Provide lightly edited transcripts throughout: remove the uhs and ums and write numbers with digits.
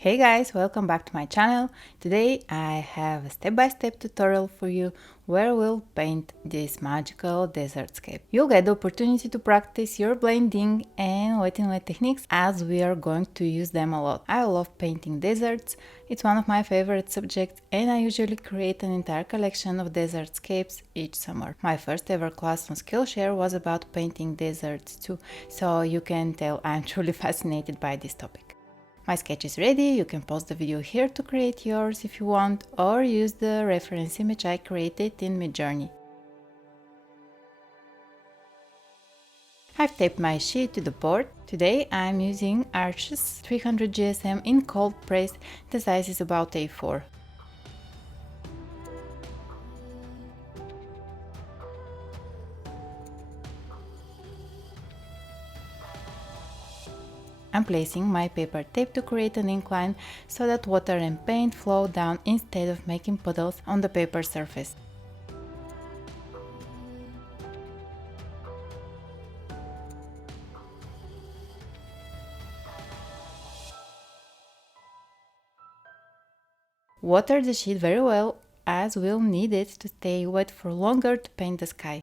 Hey guys, welcome back to my channel. Today I have a step-by-step tutorial for you where we'll paint this magical desertscape. You'll get the opportunity to practice your blending and wet and wet techniques as we are going to use them a lot. I love painting deserts, it's one of my favorite subjects and I usually create an entire collection of desertscapes each summer. My first ever class on Skillshare was about painting deserts too, so you can tell I'm truly fascinated by this topic. My sketch is ready, you can pause the video here to create yours if you want, or use the reference image I created in Midjourney. I've taped my sheet to the board. Today I'm using Arches 300 GSM in cold press, the size is about A4. I'm placing my paper tape to create an incline so that water and paint flow down instead of making puddles on the paper surface. Water the sheet very well as we'll need it to stay wet for longer to paint the sky.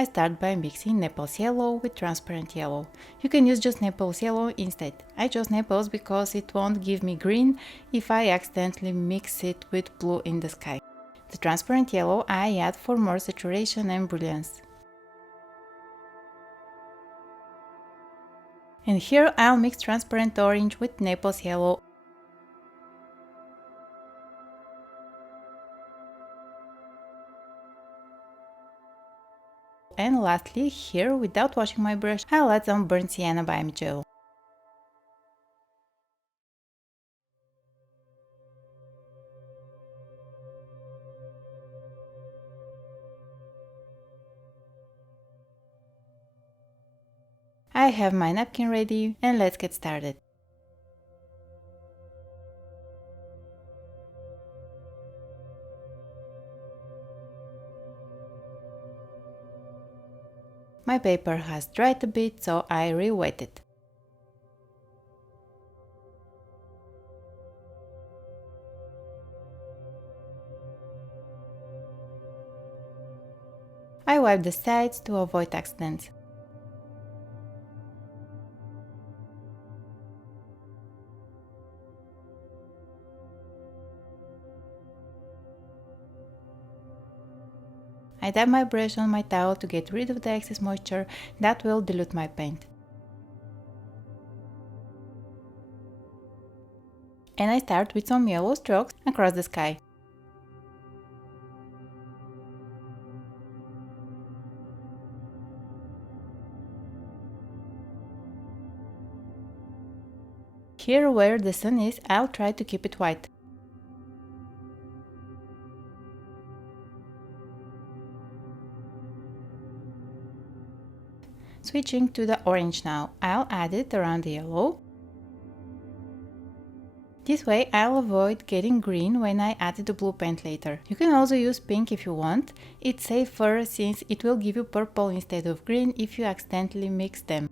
I start by mixing Naples yellow with transparent yellow. You can use just Naples yellow instead. I chose Naples because it won't give me green if I accidentally mix it with blue in the sky. The transparent yellow I add for more saturation and brilliance. And here I'll mix transparent orange with Naples yellow. And lastly, here, without washing my brush, I'll add some burnt sienna by Billy Showell. I have my napkin ready and let's get started. My paper has dried a bit, so I re-wet it. I wipe the sides to avoid accidents. I dab my brush on my towel to get rid of the excess moisture that will dilute my paint. And I start with some yellow strokes across the sky. Here where the sun is, I'll try to keep it white. Switching to the orange now, I'll add it around the yellow. This way I'll avoid getting green when I add the blue paint later. You can also use pink if you want. It's safer since it will give you purple instead of green if you accidentally mix them.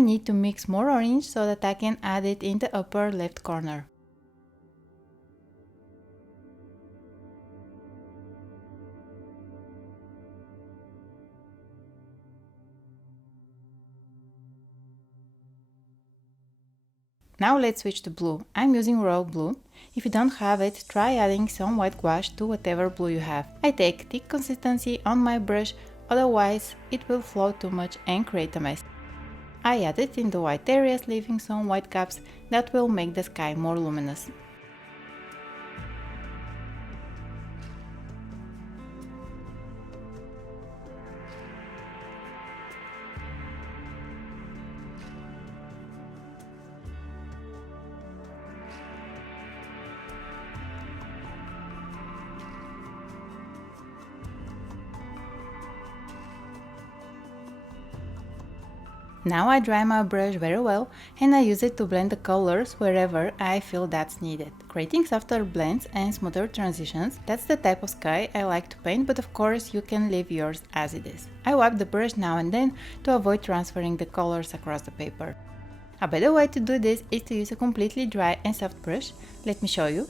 need to mix more orange so that I can add it in the upper left corner. Now let's switch to blue. I'm using royal blue. If you don't have it, try adding some white gouache to whatever blue you have. I take thick consistency on my brush, otherwise it will flow too much and create a mess. I add it in the white areas, leaving some white gaps that will make the sky more luminous. Now I dry my brush very well and I use it to blend the colors wherever I feel that's needed. Creating softer blends and smoother transitions, that's the type of sky I like to paint, but of course you can leave yours as it is. I wipe the brush now and then to avoid transferring the colors across the paper. A better way to do this is to use a completely dry and soft brush. Let me show you.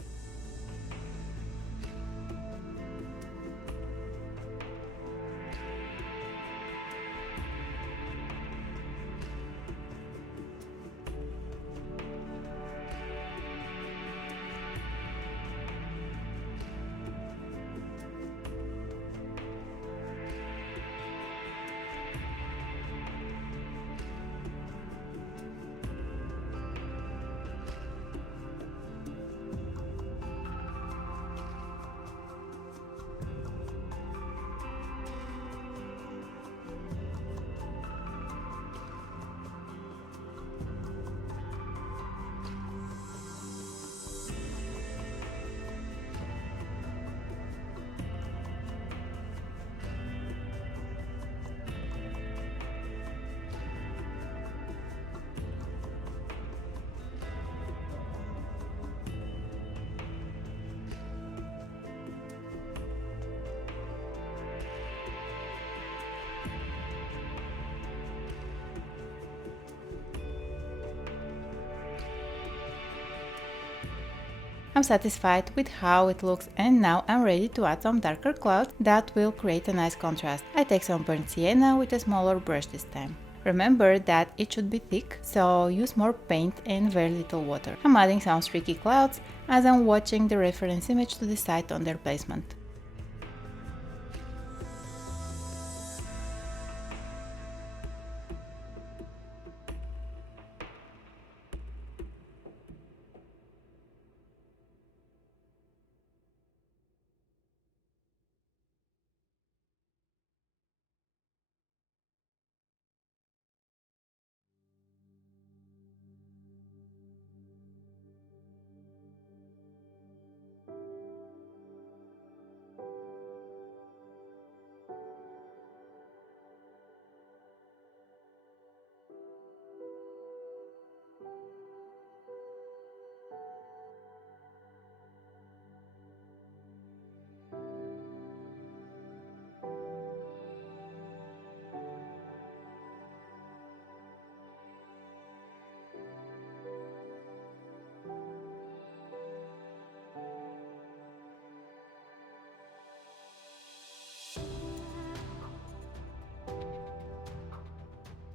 I'm satisfied with how it looks and now I'm ready to add some darker clouds that will create a nice contrast. I take some burnt sienna with a smaller brush this time. Remember that it should be thick, so use more paint and very little water. I'm adding some streaky clouds as I'm watching the reference image to decide on their placement.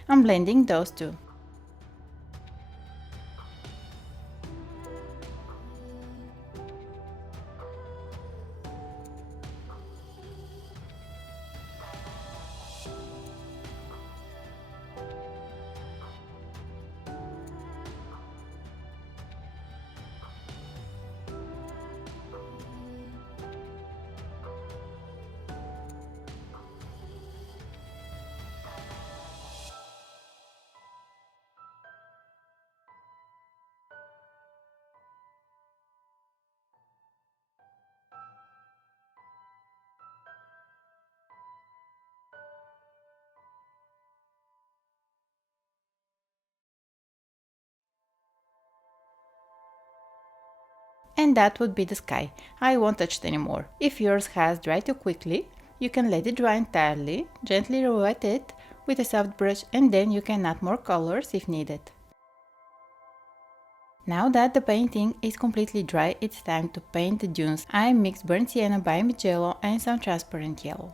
I'm blending those two. And that would be the sky. I won't touch it anymore. If yours has dried too quickly, you can let it dry entirely, gently re-wet it with a soft brush, and then you can add more colors if needed. Now that the painting is completely dry, it's time to paint the dunes. I mixed burnt sienna by Yellow and some transparent yellow.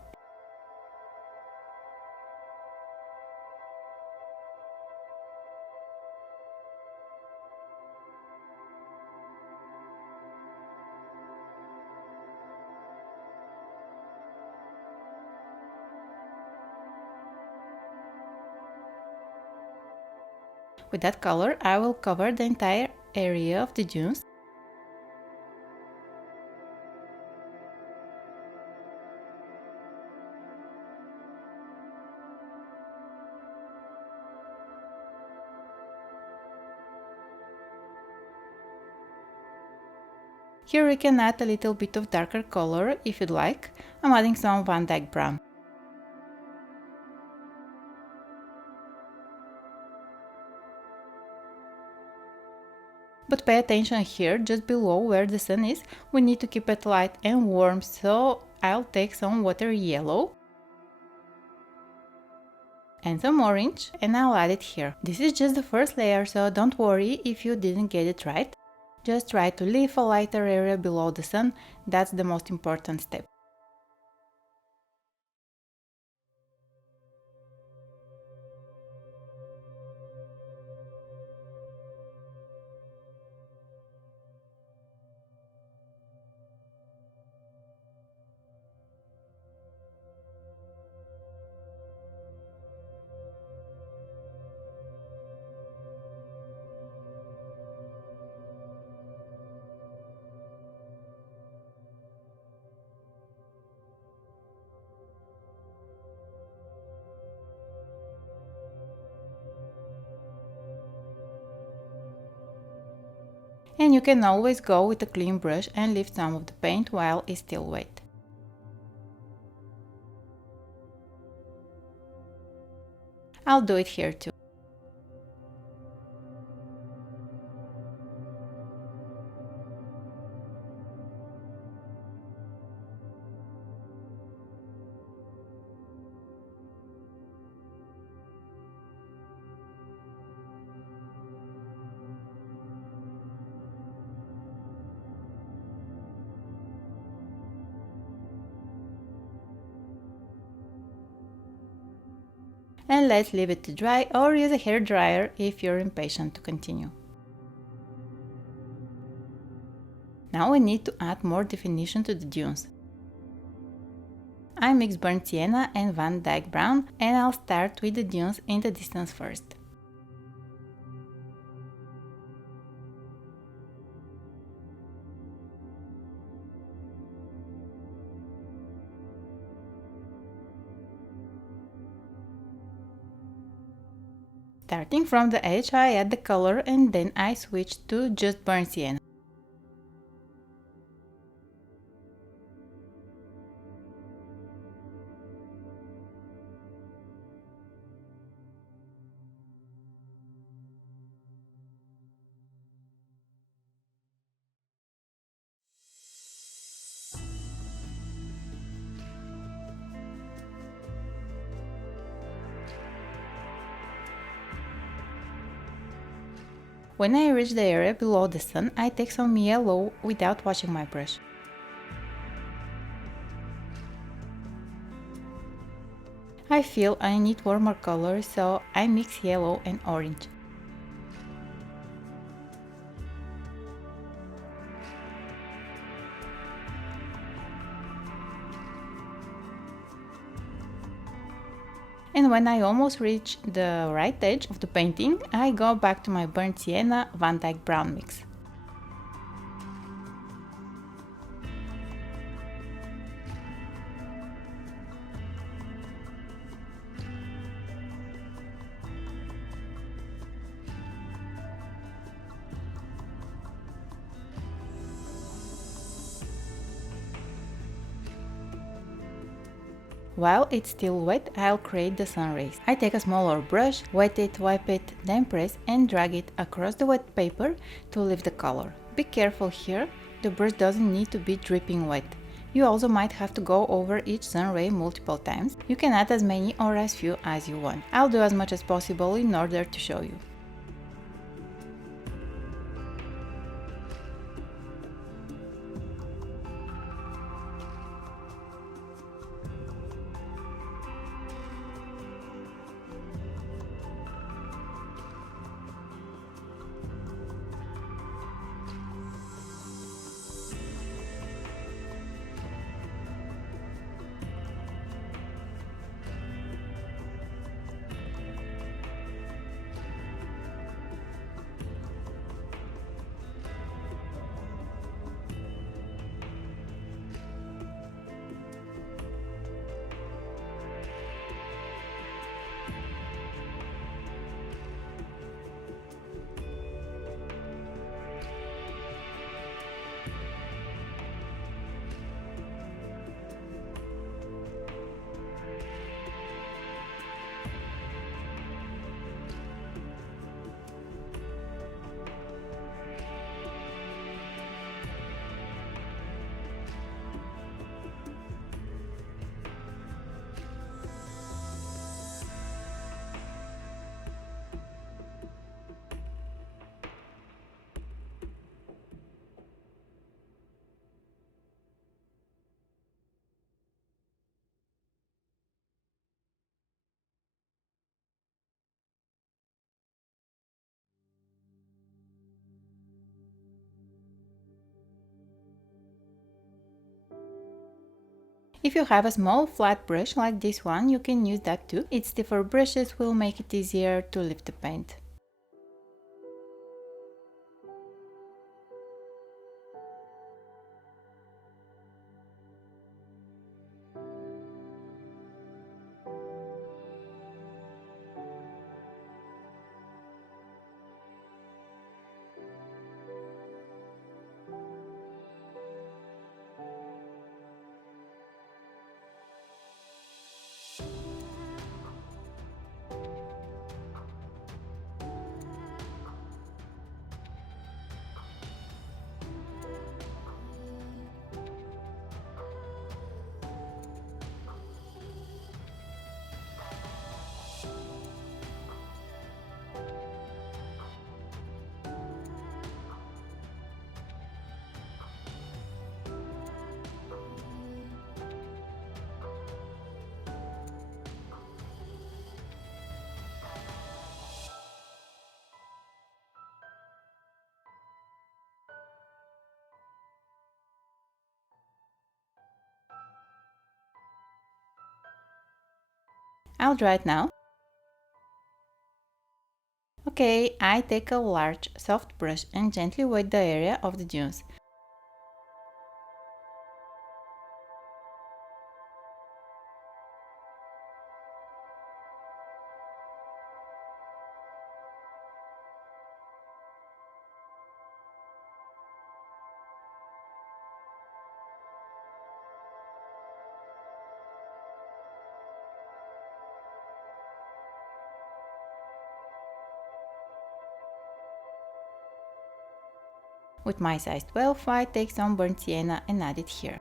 With that color, I will cover the entire area of the dunes. Here we can add a little bit of darker color if you'd like. I'm adding some Van Dyke brown. But pay attention here, just below where the sun is, we need to keep it light and warm, so I'll take some water yellow and some orange and I'll add it here. This is just the first layer, so don't worry if you didn't get it right. Just try to leave a lighter area below the sun, that's the most important step. And you can always go with a clean brush and lift some of the paint while it's still wet. I'll do it here too. And let's leave it to dry or use a hair dryer if you're impatient to continue. Now we need to add more definition to the dunes. I mixed burnt sienna and Van Dyke brown and I'll start with the dunes in the distance first. Starting from the edge, I add the color and then I switch to just burnt sienna. When I reach the area below the sun, I take some yellow without washing my brush. I feel I need warmer colors, so I mix yellow and orange. And when I almost reach the right edge of the painting, I go back to my burnt sienna Van Dyke brown mix. While it's still wet, I'll create the sun rays. I take a smaller brush, wet it, wipe it, then press and drag it across the wet paper to leave the color. Be careful here, the brush doesn't need to be dripping wet. You also might have to go over each sun ray multiple times. You can add as many or as few as you want. I'll do as much as possible in order to show you. If you have a small flat brush like this one, you can use that too. Its stiffer brushes will make it easier to lift the paint. I'll draw it now. Okay, I take a large, soft brush and gently wet the area of the dunes. With my size 12, I take some burnt sienna and add it here.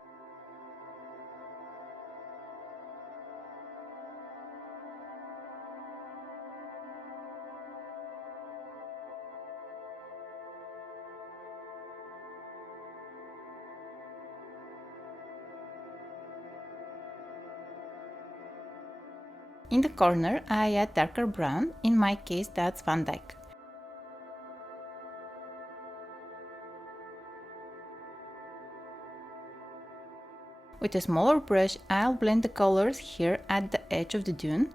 In the corner, I add darker brown, in my case that's Van Dyke. With a smaller brush, I'll blend the colors here at the edge of the dune.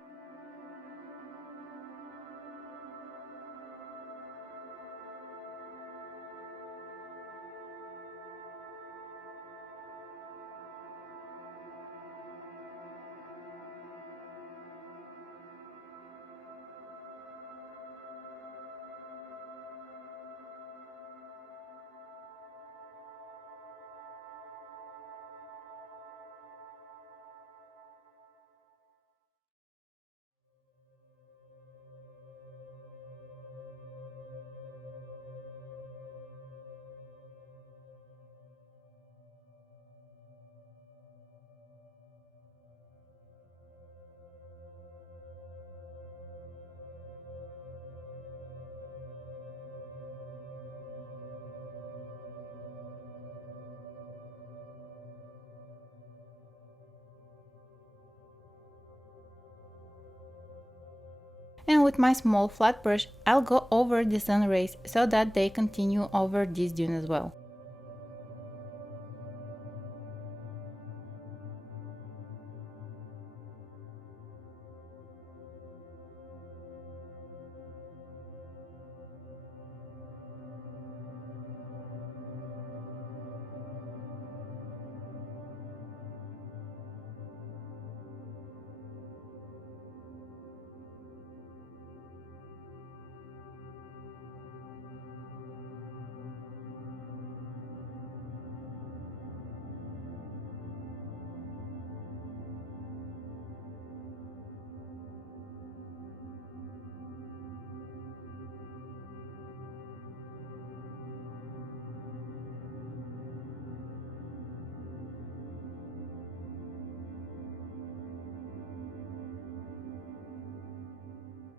And with my small flat brush, I'll go over the sun rays so that they continue over this dune as well.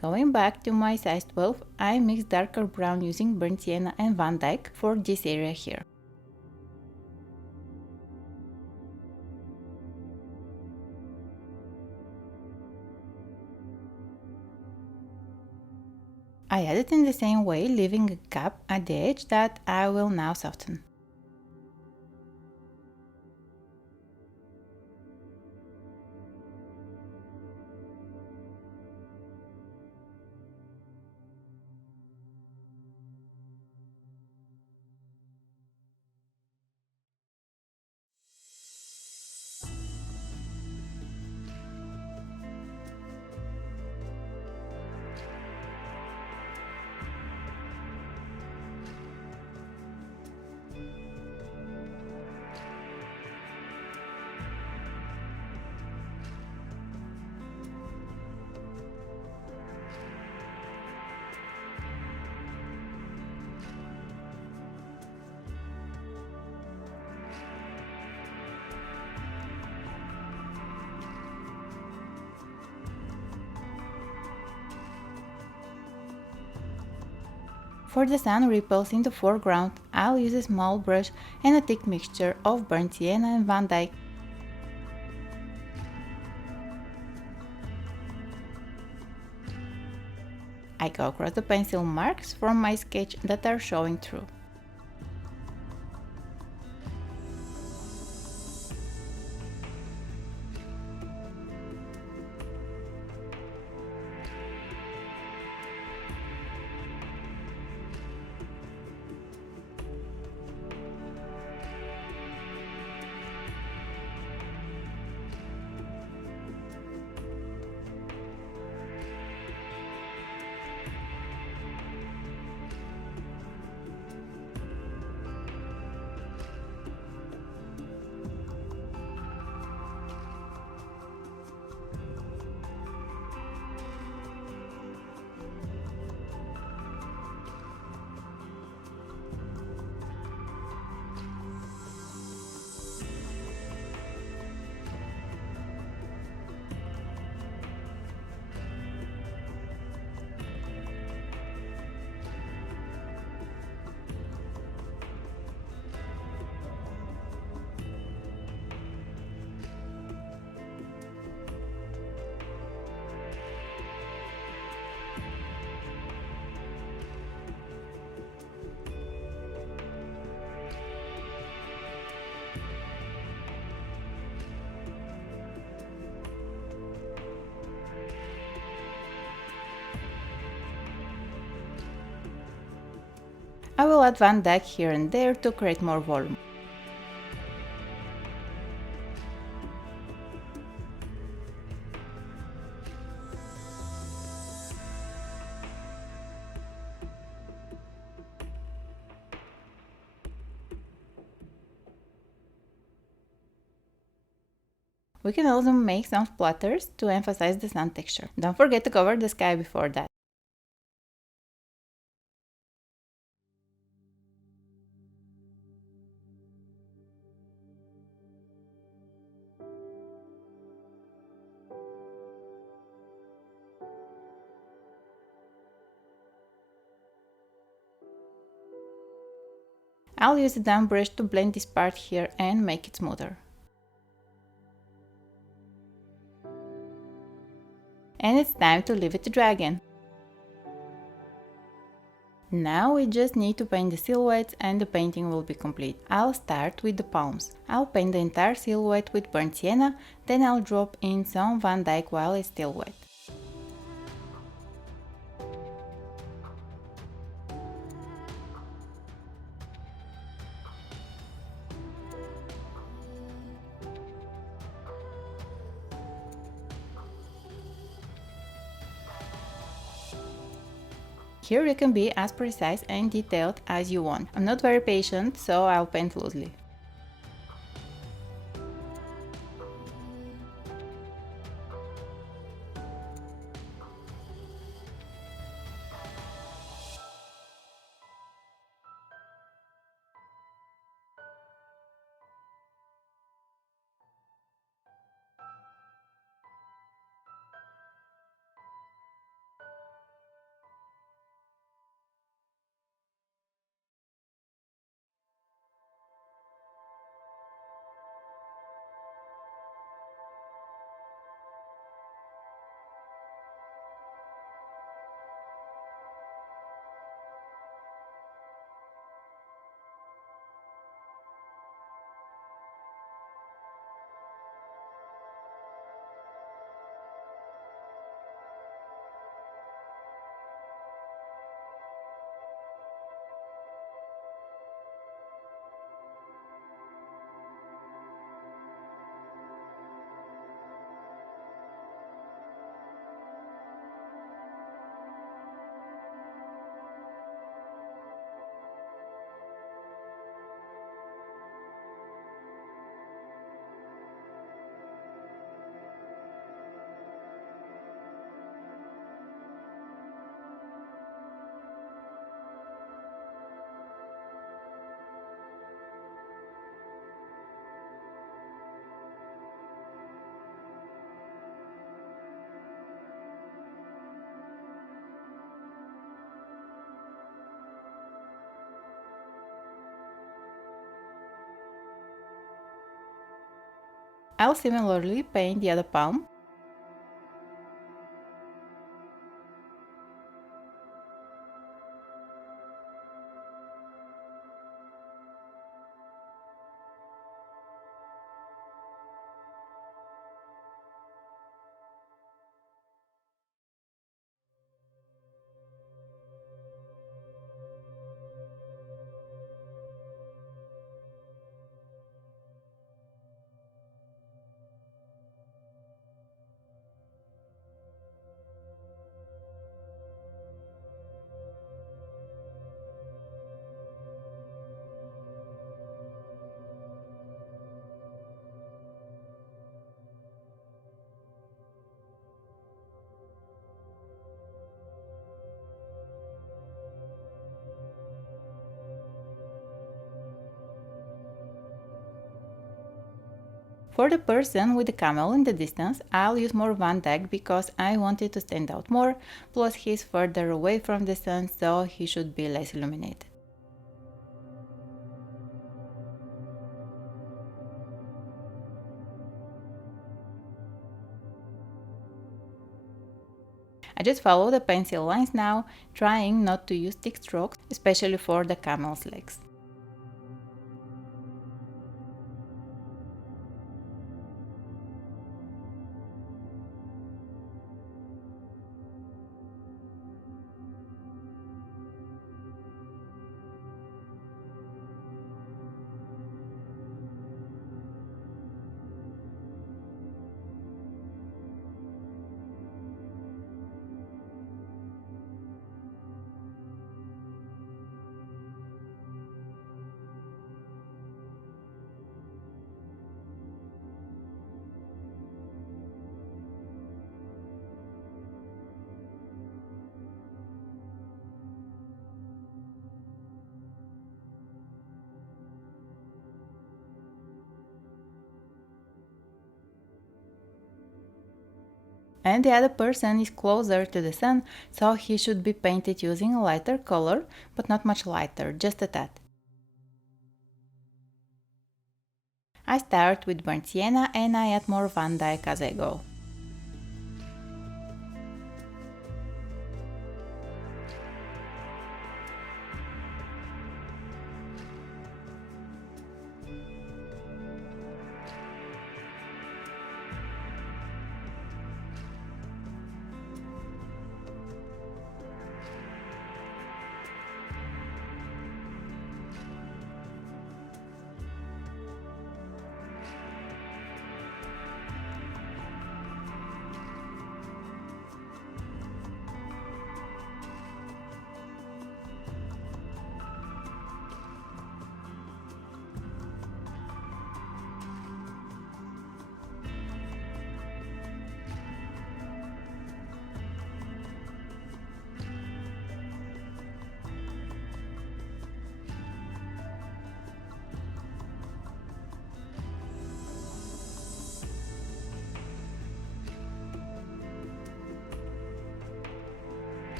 Going back to my size 12, I mixed darker brown using burnt sienna and Van Dyke for this area here. I add it in the same way, leaving a gap at the edge that I will now soften. For the sun ripples in the foreground, I'll use a small brush and a thick mixture of burnt sienna and Van Dyke. I go across the pencil marks from my sketch that are showing through. I will add Van Dyke here and there to create more volume. We can also make some splatters to emphasize the sun texture. Don't forget to cover the sky before that. I'll use a damp brush to blend this part here and make it smoother. And it's time to leave it to dry again. Now we just need to paint the silhouettes and the painting will be complete. I'll start with the palms. I'll paint the entire silhouette with burnt sienna, then I'll drop in some Van Dyke while it's still wet. Here you can be as precise and detailed as you want. I'm not very patient, so I'll paint loosely. I'll similarly paint the other palm. For the person with the camel in the distance, I'll use more Van Dyke because I want it to stand out more, plus he's further away from the sun, so he should be less illuminated. I just follow the pencil lines now, trying not to use thick strokes, especially for the camel's legs. And the other person is closer to the sun, so he should be painted using a lighter color, but not much lighter, just a tad. I start with burnt sienna and I add more Van Dyke as I go.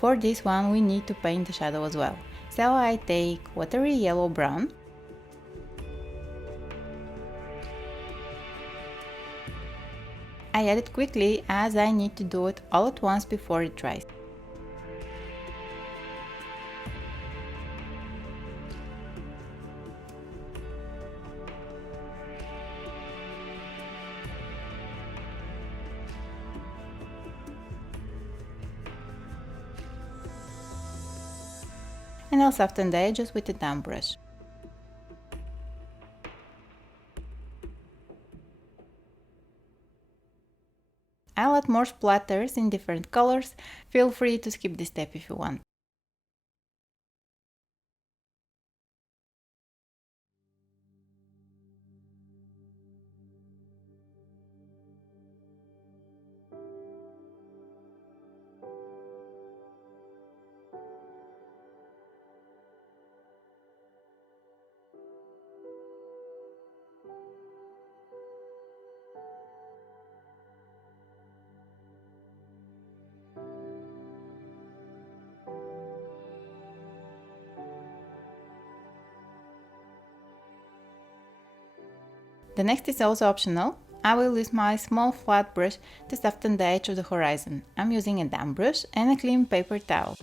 For this one we need to paint the shadow as well. So I take watery yellow brown, I add it quickly as I need to do it all at once before it dries. And I'll soften the edges with a damp brush. I'll add more splatters in different colors. Feel free to skip this step if you want. The next is also optional. I will use my small flat brush to soften the edge of the horizon. I'm using a damp brush and a clean paper towel.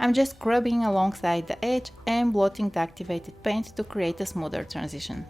I'm just scrubbing alongside the edge and blotting the activated paint to create a smoother transition.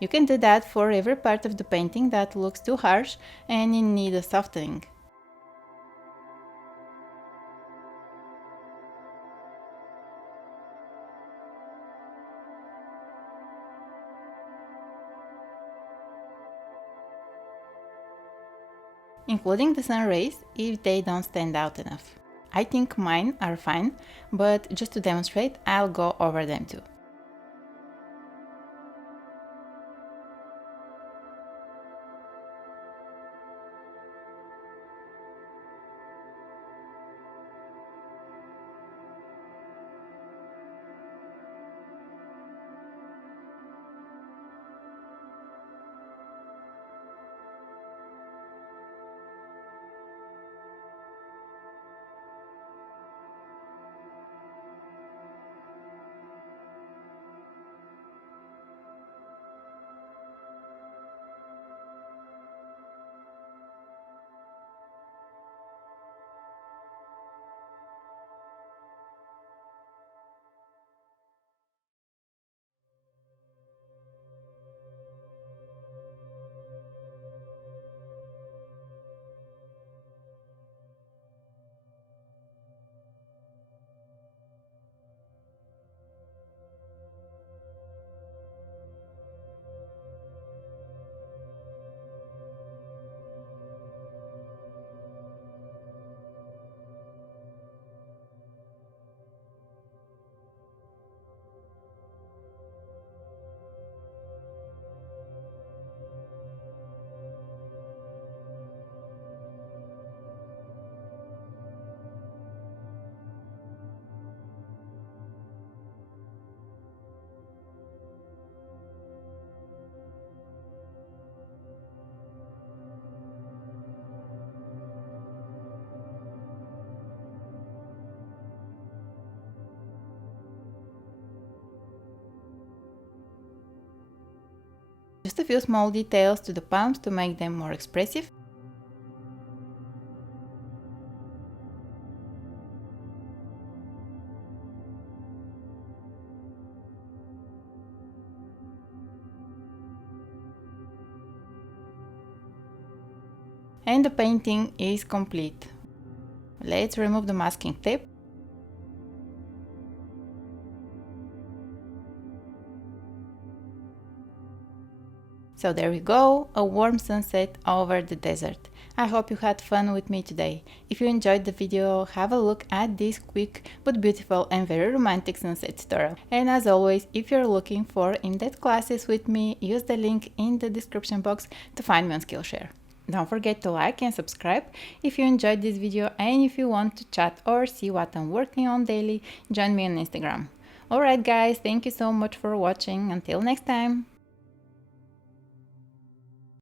You can do that for every part of the painting that looks too harsh and in need of softening. Including the sun rays if they don't stand out enough. I think mine are fine, but just to demonstrate, I'll go over them too. Just a few small details to the palms to make them more expressive. And the painting is complete. Let's remove the masking tape. So there we go, a warm sunset over the desert. I hope you had fun with me today. If you enjoyed the video, have a look at this quick but beautiful and very romantic sunset tutorial. And as always, if you're looking for in-depth classes with me, use the link in the description box to find me on Skillshare. Don't forget to like and subscribe if you enjoyed this video, and if you want to chat or see what I'm working on daily, join me on Instagram. Alright guys, thank you so much for watching. Until next time!